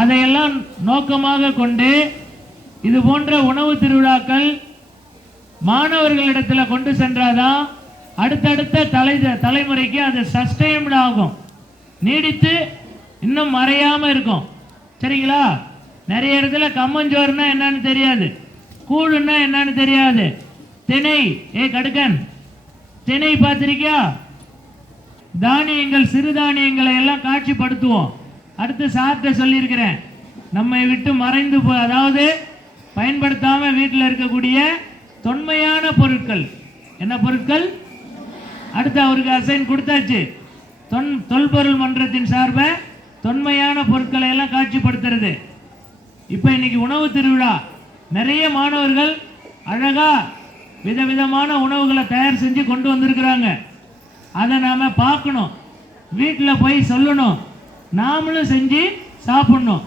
அதையெல்லாம் நோக்கமாக கொண்டு இது போன்ற உணவு திருவிழாக்கள் மாணவர்களிடத்தில் கொண்டு சென்றாதான் அடுத்தடுத்த தலைமுறைக்கு அது சஸ்டைன்டு ஆகும், நீடித்து இன்னும் மறையாமல் இருக்கும். சரிங்களா? நிறைய இடத்துல கம்மஞ்சோறுனா என்னன்னு தெரியாது, கூழுன்னா என்னன்னு தெரியாது. திணை, கடுக்கன் திணை பார்த்திருக்கியா? தானியங்கள், சிறுதானியங்களை எல்லாம் காட்சிப்படுத்துவோம். அடுத்து சார்ட்ட சொல்லியிருக்கிறேன், நம்மை விட்டு மறைந்து அதாவது பயன்படுத்தாம வீட்டில் இருக்கக்கூடிய தொன்மையான பொருட்கள். என்ன பொருட்கள்? அடுத்து அவருக்கு அசைன் கொடுத்தாச்சு. தொல்பொருள் மன்றத்தின் சார்பை தொன்மையான பொருட்களை எல்லாம் காட்சிப்படுத்துறது. இப்போ இன்னைக்கு உணவு திருவிழா, நிறைய மாணவர்கள் அழகா விதவிதமான உணவுகளை தயார் செஞ்சு கொண்டு வந்திருக்கிறாங்க. அதை நாம் பார்க்கணும், வீட்டில் போய் சொல்லணும், நாமளும் செஞ்சு சாப்பிடணும்.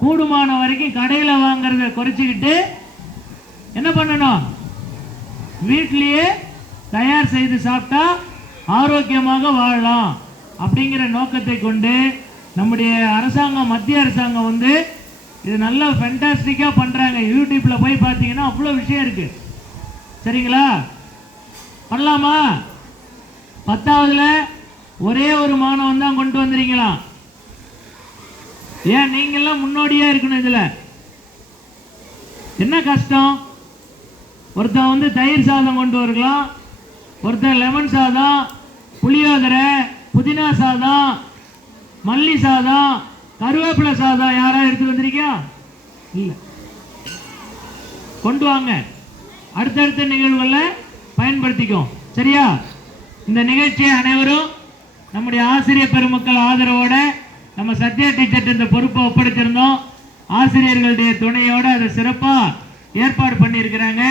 கூடுமான வரைக்கும் கடையில் வாங்கிறத குறைச்சிக்கிட்டு என்ன பண்ணணும், வீட்டிலேயே தயார் செய்து சாப்பிட்டா ஆரோக்கியமாக வாழலாம் அப்படிங்கிற நோக்கத்தை கொண்டு நம்முடைய அரசாங்கம், மத்திய அரசாங்கம் வந்து இது நல்லா ஃபென்டாஸ்டிக்காக பண்ணுறாங்க. யூடியூப்பில் போய் பார்த்தீங்கன்னா அவ்வளோ விஷயம் இருக்குது. சரிங்களா? பண்ணலாமா? 10ஆவதுல ஒரே ஒரு மாணவன் தான் கொண்டு வந்துறீங்களா? ஏன் நீங்கெல்லாம் முன்னோடியா இருக்கணும். இதில் என்ன கஷ்டம்? ஒருத்தன் வந்து தயிர் சாதம் கொண்டு வரலாம், ஒருத்தன் லெமன் சாதம், புளியோதரை, புதினா சாதம், மல்லி சாதம், கருவேப்பிலை சாதம் யாராவது எடுத்து வந்திருக்கியா? இல்லை. கொண்டு வாங்க, அடுத்தடுத்த நிகழ்வுகளில் பயன்படுத்திக்கும். சரியா? இந்த நிகழ்ச்சியை அனைவரும் நம்முடைய ஆசிரியர் பெருமக்கள் ஆதரவோட நம்ம சத்யா டீச்சர் இந்த பொறுப்பை ஒப்படைச்சிருந்தோம். ஆசிரியர்களுடைய துணையோடு அதை சிறப்பாக ஏற்பாடு பண்ணியிருக்கிறாங்க.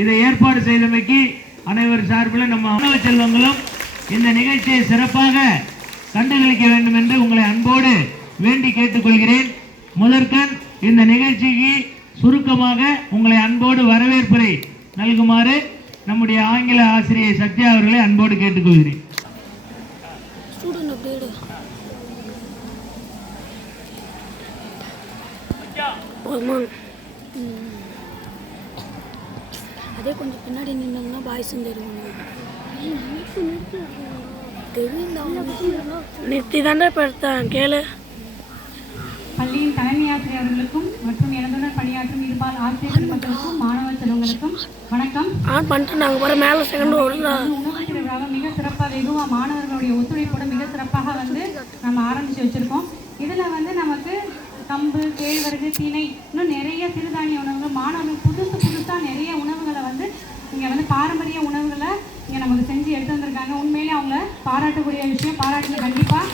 இதை ஏற்பாடு செய்தமைக்கு அனைவர் சார்பில் நம்ம மாணவ செல்வங்களும் இந்த நிகழ்ச்சியை சிறப்பாக கண்டுகளிக்க வேண்டும் என்று உங்களை அன்போடு வேண்டி கேட்டுக்கொள்கிறேன். முதற்கண் இந்த நிகழ்ச்சிக்கு சுருக்கமாக உங்களை அன்போடு வரவேற்புரை நல்குமாறு நம்முடைய ஆங்கில ஆசிரியை சத்யா அவர்களை அன்போடு கேட்டுக்கொள்கிறேன். அதே கொஞ்சம் பின்னாடி நின்னாங்கன்னா பாய்ஸும் தெரியுங்க. நிறுத்தி தானே படுத்தேன் கேளு. பள்ளியின் தலைமை ஆசிரியர்களுக்கும் மற்றும் எனதுடன் பணியாற்றும் இருபால் ஆசிரியர் மக்களுக்கும் மாணவ செல்வங்களுக்கும் வணக்கம். நாங்கள் போகிற மேலே செகண்ட் உணவு திருவிழாவை மிக சிறப்பாக வெகுவாக மாணவர்களுடைய ஒத்துழைப்போடு மிக சிறப்பாக வந்து நம்ம ஆரம்பித்து வச்சுருக்கோம். இதில் வந்து நமக்கு கம்பு, கேழ்வரகு, திணை, இன்னும் நிறைய சிறுதானிய உணவுகள், மாணவர்கள் புதுசாக நிறைய உணவுகளை வந்து இங்கே வந்து பாரம்பரிய உணவுகளை இங்கே நமக்கு செஞ்சு எடுத்து வந்திருக்காங்க. உண்மையிலே அவங்கள பாராட்டக்கூடிய விஷயம். பாராட்டுங்க கண்டிப்பாக.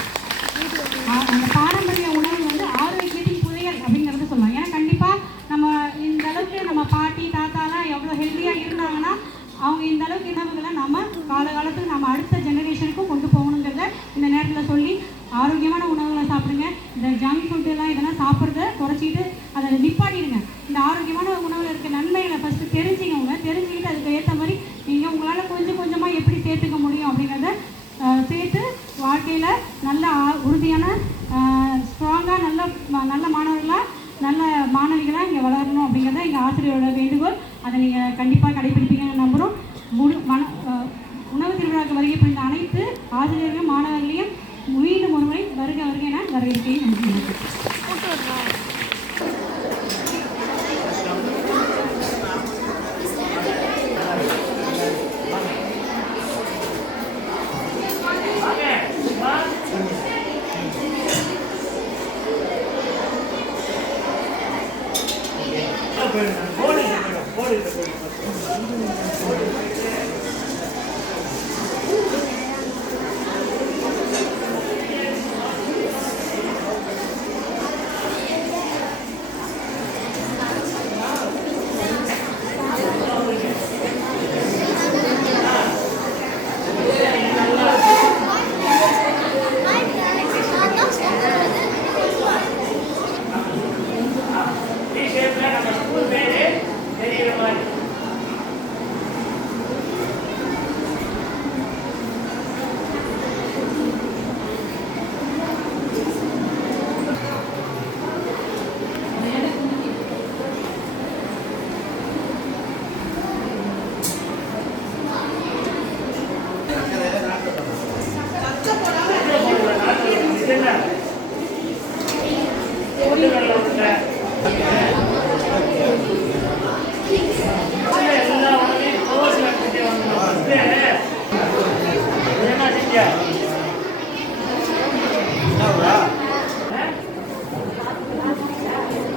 அந்த பாரம்பரிய உணவு வந்து ஆரோக்கியத்தின் புதையல் அப்படிங்கிறத சொல்லலாம். ஏன்னா கண்டிப்பாக நம்ம இந்த அளவுக்கு நம்ம பாட்டி தாத்தாலாம் எவ்வளோ ஹெல்த்தியாக இருந்தாங்கன்னா அவங்க இந்த அளவுக்கு உணவுகளை நம்ம காலகாலத்துக்கு நம்ம அடுத்த ஜெனரேஷனுக்கும் கொண்டு போகணுங்கிறத இந்த நேரத்தில் சொல்லி ஆரோக்கியமான உணவுகளை சாப்பிடுங்க. இந்த ஜங்க் ஃபுட்டெல்லாம் இதெல்லாம் சாப்பிட்றத குறைச்சிட்டு அதை நிப்பாட்டிடுங்க. இந்த ஆரோக்கியமான உணவில் இருக்க நன்மைகளை ஃபஸ்ட்டு தெரிஞ்சுக்கோங்க. தெரிஞ்சுக்கிட்டு அதுக்கு ஏற்ற மாதிரி நீங்கள் உங்களால் கொஞ்சம் கொஞ்சமாக எப்படி சேர்த்துக்க முடியும் அப்படிங்கிறத சேர்த்து வாழ்க்கையில் நல்ல உறுதியான ஸ்ட்ராங்காக நல்ல மாணவர்களாக நல்ல மாணவிகளாக இங்கே வளரணும் அப்படிங்கிறத எங்கள் ஆசிரியரோட வேண்டுகோள். அதை நீங்கள் கண்டிப்பாக கடைபிடிப்பீங்கன்னு நம்புகிறோம். உணவு திருவிழாவுக்கு வருகை புரிந்த அனைத்து ஆசிரியர்களும் மாணவர்களையும் மீண்டும் ஒரு முறை வருக வருக என வரவேற்கிறேன். நன்றி.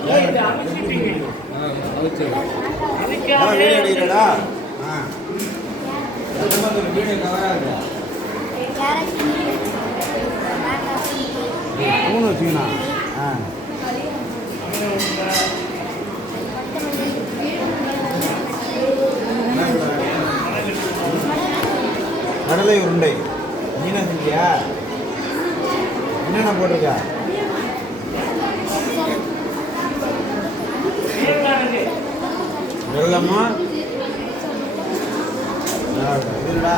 இது அமைச்சிட்டீங்க. வீடியோ எடுக்கிறடா. வீடியோ கவராது. மூணு வச்சுக்கண்ணா. கடலை உருண்டை மீனா செஞ்சியா? என்னென்ன போட்டிருக்கா? வெள்ளமா இதுடா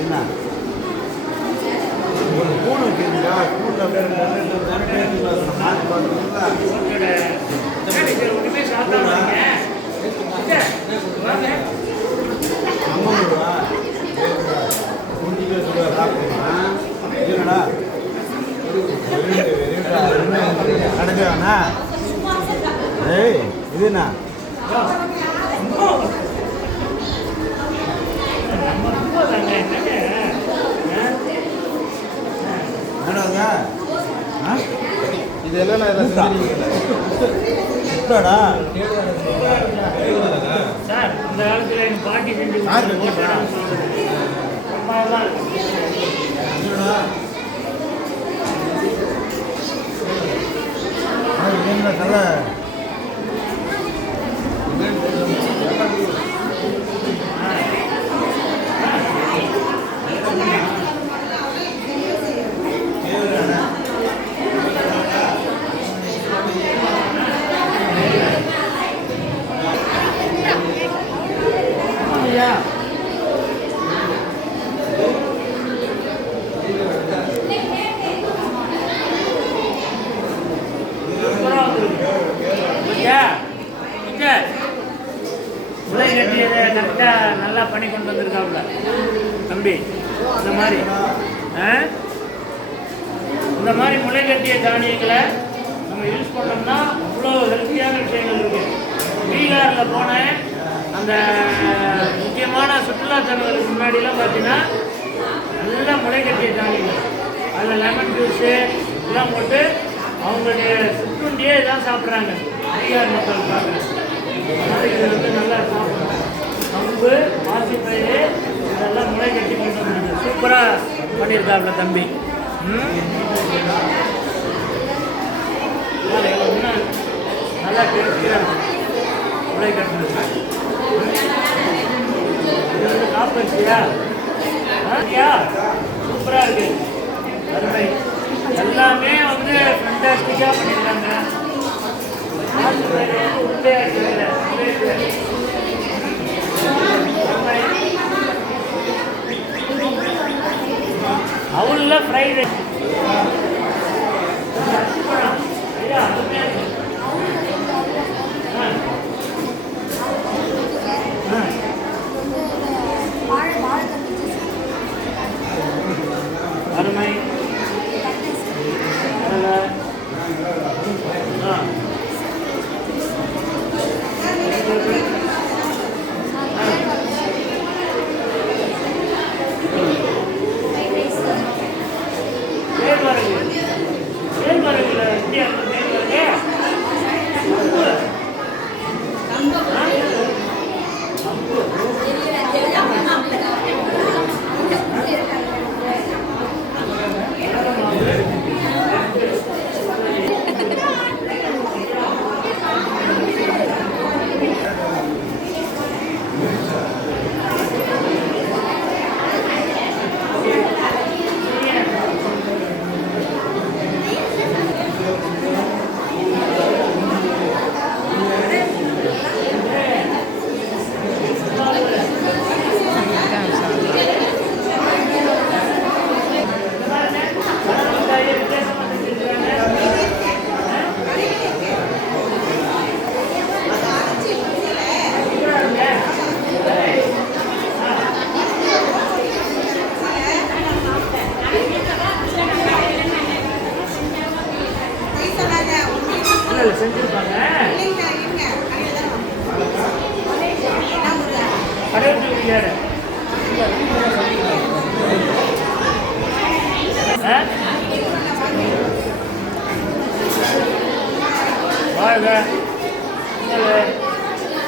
என்ன ஒரு பூனை வச்சுருக்கா? பூனை மாற்றி பார்த்துருக்கா? அம்மா ரூபா சாப்பிடுமா? என்னடா கிடைச்சாண்ணா? ஏய் இது என்ன? இதெல்லாம் சுத்தாடா சார் இந்த காலத்தில் எங்கள் பாட்டி செஞ்சு நல்ல முளை கட்டியதை கரெக்டாக நல்லா பண்ணி கொண்டு வந்திருக்காப்புல தம்பி. இந்த மாதிரி முளை கட்டிய தானியங்களை நம்ம யூஸ் பண்ணோம்னா அவ்வளோ ஹெல்த்தியான விஷயங்கள் இருக்குது. பீகாரில் போனேன், அந்த முக்கியமான சுற்றுலாத்தலங்களுக்கு முன்னாடிலாம் பார்த்தீங்கன்னா நல்லா முளை கட்டிய தானியங்கள், அதில் லெமன் ஜூஸு இதெல்லாம் போட்டு அவங்களுடைய சுற்றுண்டியே இதான் சாப்பிட்றாங்க பீகார் மக்கள் பார்க்குறேன். இது வந்து நல்லா சாப்பிடணும். கம்பு, பாசிப்பயிறு இதெல்லாம் முளை கட்டி கொண்டு வந்தாங்க. சூப்பராக பண்ணியிருக்காப்புல தம்பி. நல்லா டேஸ்டியாக இருக்கும் முளை கட்டுறது. இது வந்து காப்பரிசியா? சூப்பராக இருக்கு. அருமை. எல்லாமே வந்து ஃபேண்டாஸ்டிக்காக பண்ணியிருக்காங்க. அவள ஃப்ரைட் ரைஸ் அருமை. வரகு வாழை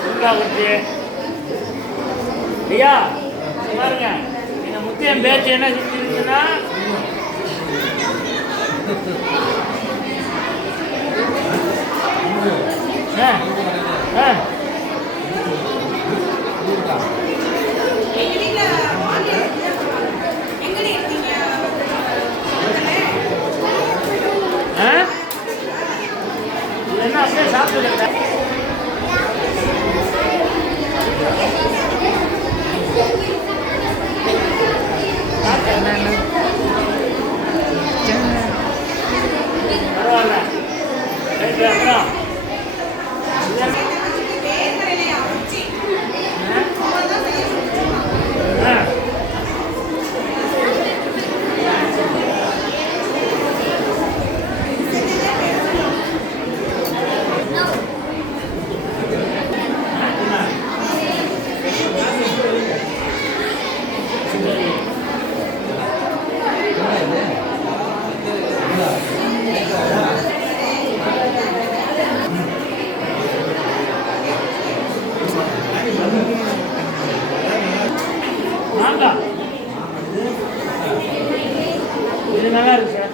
உருளாக்குச்சி. ஐயா பாருங்க, இந்த முத்தியம் பேச்சு என்ன செஞ்சிருக்குன்னா என்ன அப்படியே சாப்பிட்டு பரவாயில்ல. அப்புறம் மாங்காய் இது நல்லா இருக்கு சார்.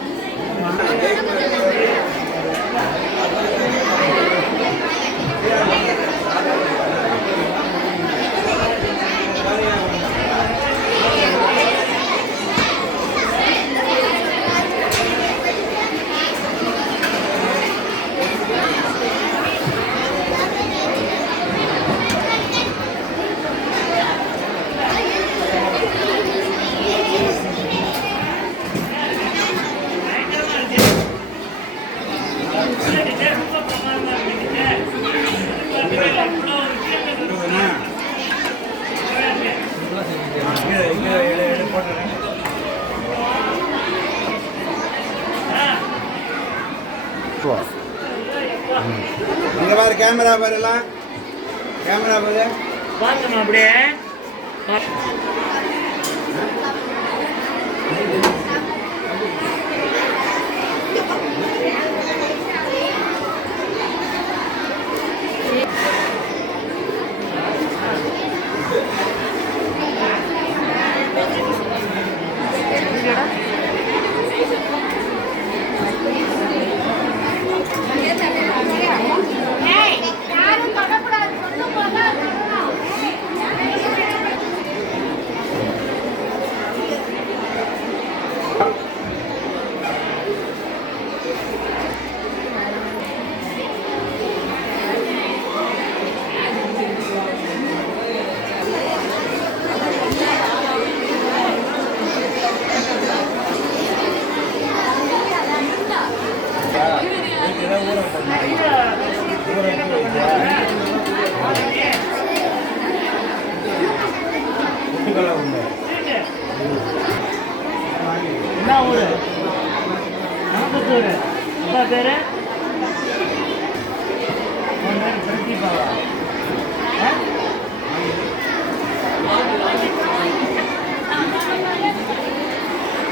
இங்கே பாரு, கேமரா பாருலாம், கேமரா பாரு. பார்க்கணும் அப்படியே. என்ன ஊரு? நாமக்கல். அப்பா பேரு பிரதீபாவா?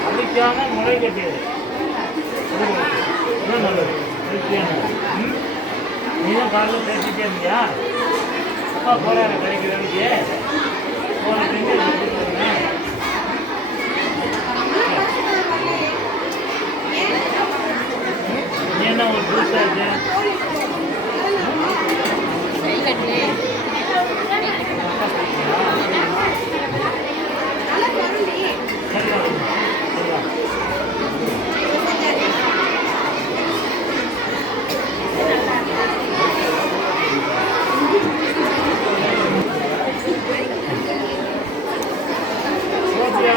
அதுக்கான முறை கட்டியது நல்லது. நீதான் காலையில் பேசிட்டே இருந்தியா? அப்பா போறாரு கடைக்கு வேலைக்கு. போன என்ன ஒரு புதுசா இருக்கு?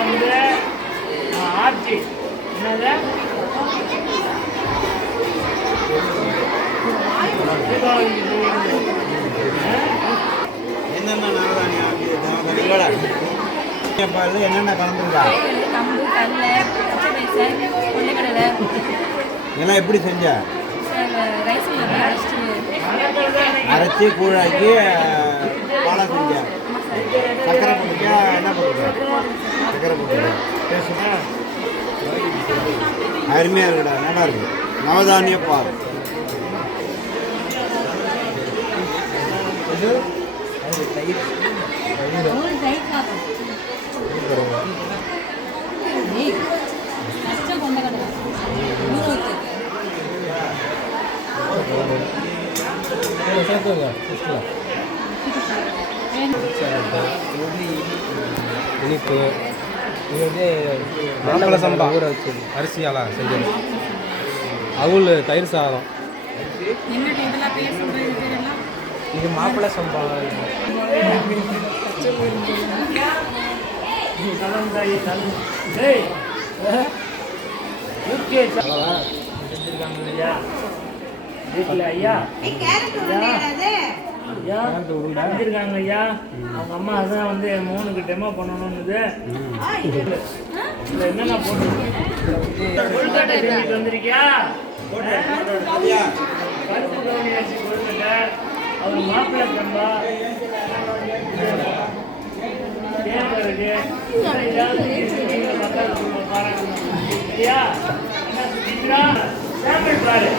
வந்து ஆட்சி என்னது என்னென்ன நவதானியம் என்னென்ன கலந்துருக்கா? கம்பு, கடலை, பச்சை பயிறு, கொண்டைக்கடலை. இதெல்லாம் எப்படி செஞ்ச? ரைஸ் அரைச்சி கூழாக்கி பாலை செஞ்ச. சக்கரை போட்டுக்கா? என்ன போட்டுக்க? சக்கரை போட்டுக்க. பேசுமா? அருமையாக இருக்குடா, நல்லா இருக்கு. நவதானிய பால். இது இனிப்பு இது வந்து மாப்பிள்ளை சம்பா ஊற வச்சு அரிசியால் செஞ்சது. அவுள் தயிர் சாதம். இது மாப்பிள்ளை சம்பா. வீட்டில் ஐயா செஞ்சிருக்காங்க ஐயா. அவங்க அம்மா அதான் வந்து என் மோனுக்கு டெமோ பண்ணணும்னுது. இதில் என்னென்ன போட்டு வந்திருக்கியா? கருப்பு கவுனி அரிசி கொழுக்கட்டை, அவர் மாப்பிள்ளை சம்பா, தேவருக்கு ஏதாவது மக்கள் பாராட்டணும். சரியா? என்ன சாம்பிள் பாரு.